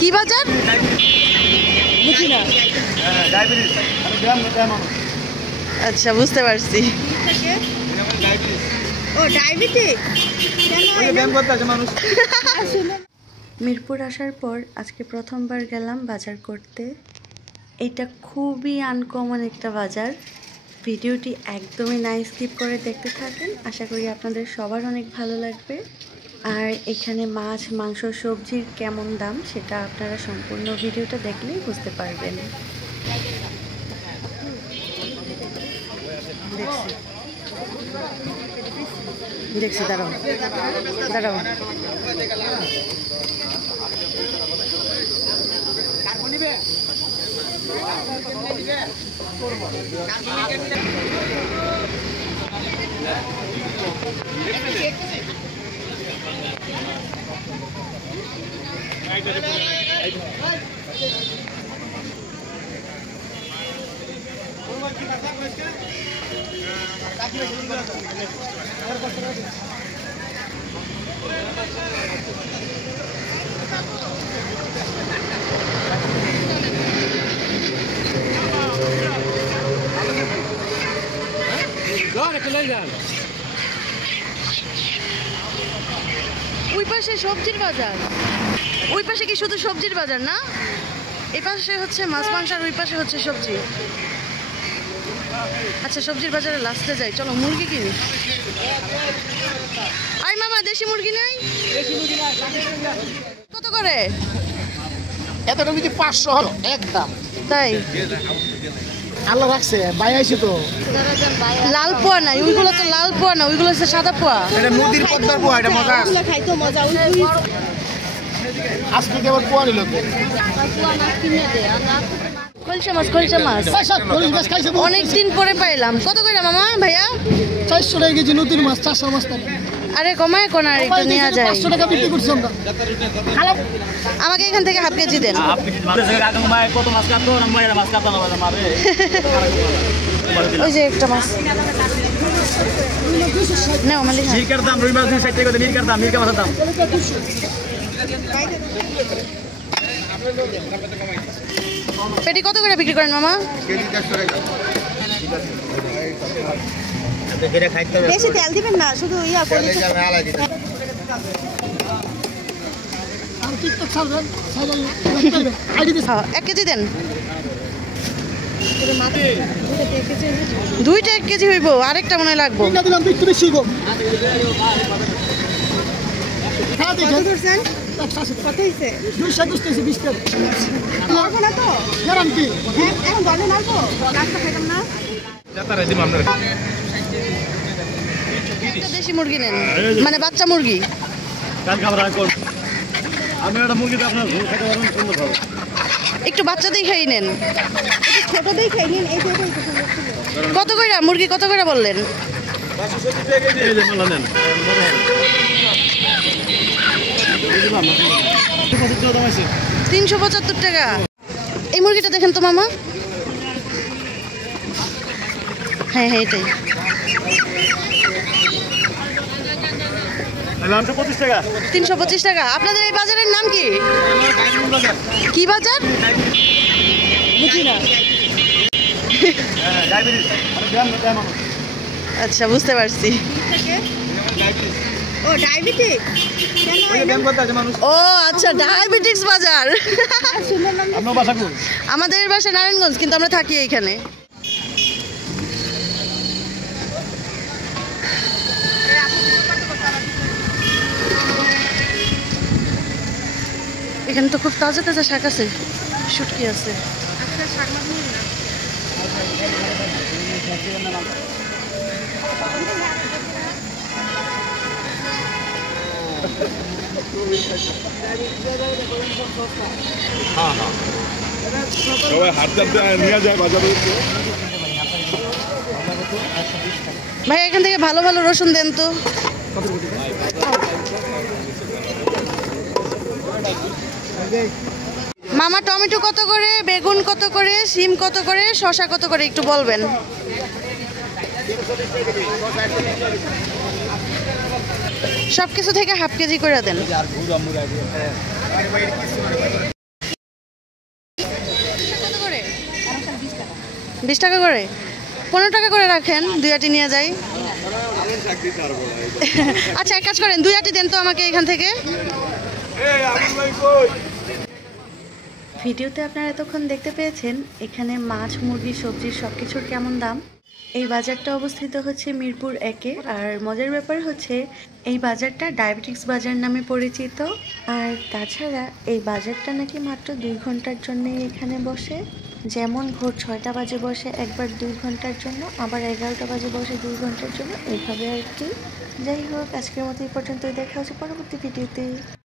কি বাজার? আচ্ছা, বুঝতে পারছি। মিরপুর আসার পর আজকে প্রথমবার গেলাম বাজার করতে। এটা খুবই আনকমন একটা বাজার। ভিডিওটি একদমই না স্কিপ করে দেখতে থাকেন, আশা করি আপনাদের সবার অনেক ভালো লাগবে। আর এখানে মাছ, মাংস, সবজির কেমন দাম সেটা আপনারা সম্পূর্ণ ভিডিওটা দেখলেই বুঝতে পারবেন। দেখছি দাঁড়াও দাঁড়াও। ওই পাশে সবজির বাজার, ওই পাশে কি শুধু সবজির বাজার না? এই পাশে হচ্ছে মাছ মাংস আর ওই পাশে হচ্ছে সবজি। আচ্ছা, সবজির বাজারে লাস্টে যাই, চলো মুরগি কিনি। আই মামা, দেশি মুরগি নাই? কত করে? এতটা কিছু 500 হলো একদম। তাই আল্লাহ রাখছে, ভাই আইছে তো। লাল পোয়া নাই, ওইগুলো তো লাল পোয়া না, ওইগুলো হচ্ছে সাদা পোয়া। এটা নদীর পদ্মার পোয়া, এটা মজা। এগুলো খাইতো মজা। আজকে কেবল পোয়া নিল তো। খলসা মাছ, খলসা মাছ অনেকদিন পরে পাইলাম। কত করে মামা ভাইয়া? 400 টাকা কেজি নতুন মাছ, 400 মাছ। আরে কমায় কোন, আর একটু নেওয়া যায়। 500 টাকা বিক্রি করছি আমরা। আমাকে এখান থেকে হাফ কেজি দেন। ওই যে একটা মাছ নাও মালিক। মিরকার দাম, রুই মাছ 60 টাকা করে মিরকার দাম, মিরকা মাছের দাম। পেটি কত করে বিক্রি করেন মামা? কেজি 400 টাকা। বেশি তেল দিবেন না, শুধু ইয়া করে আর টিকটক ছাড়বেন, হ্যাঁ, 1 কেজি দেন। দুইটা 1 কেজি হইব, আরেকটা মনে লাগবো। না দিলাম একটু বেশি গো। হ্যাঁ দেখেন কত হইছে? 220 টাকা। লাগবো না তো? গ্যারান্টি। এখন বলে নাও, নাস্তা খাইতাম না। যাতারে দিম আমরা। একটা দেশি মুরগি নেন, মানে বাচ্চা মুরগি। কাল খাবার আগে করব। আমি একটা মুরগি তো আপনার ঝোল খেতে পারবেন, সুন্দর হবে। একটু বাচ্চা দিয়ে খাই নেন। ছোট দিয়ে খাই নিন। এই যে কত কইরা মুরগি, কত কইরা বললেন? 570 টাকা কেজি। এই যে মালা নেন, বড় হবে। 375 টাকা। এই মুরগিটা দেখেন তো মামা। হ্যাঁ হ্যাঁ, এটাই। 325 টাকা। 325 টাকা। আপনাদের এই বাজারের নাম কি? কি বাজার? বুঝি না। আচ্ছা, বুঝতে পারছি। ও ডায়াবেটিক। ও আচ্ছা, ডায়াবেটিক্স বাজার। আমাদের বাসা নারায়ণগঞ্জ, কিন্তু আমরা থাকি এইখানে। এখানে তো খুব তাজা তাজা শাক আছে, শুটকি আছে। সবাই হাত নিয়ে যায় বাজারে। ভাই এখান থেকে ভালো ভালো রসুন দেন তো। মামা টমেটো কত করে, বেগুন কত করে, সিম কত করে, শসা কত করে একটু বলবেন। সব কিছু থেকে হাফ কেজি করে দেন। কত করে? 20 টাকা করে, 15 টাকা করে রাখেন, 2 আটি নিয়ে যাই। আচ্ছা এক কাজ করেন, 2 আটি দেন তো আমাকে এখান থেকে। ভিডিওতে আপনারা এতক্ষণ দেখতে পেয়েছেন এখানে মাছ, মুরগি, সবজি সব কিছুর কেমন দাম। এই বাজারটা অবস্থিত হচ্ছে মিরপুর 1-এ। আর মজার ব্যাপার হচ্ছে এই বাজারটা ডায়াবেটিক্স বাজার নামে পরিচিত। আর তাছাড়া এই বাজারটা নাকি মাত্র 2 ঘন্টার জন্যই এখানে বসে। যেমন ভোর 6টা বাজে বসে একবার 2 ঘন্টার জন্য, আবার 11টা বাজে বসে 2 ঘন্টার জন্য, এইভাবে আর কি। যাই হোক, আজকের মতো এই পর্যন্তই। দেখা হচ্ছে পরবর্তী ভিডিওতে।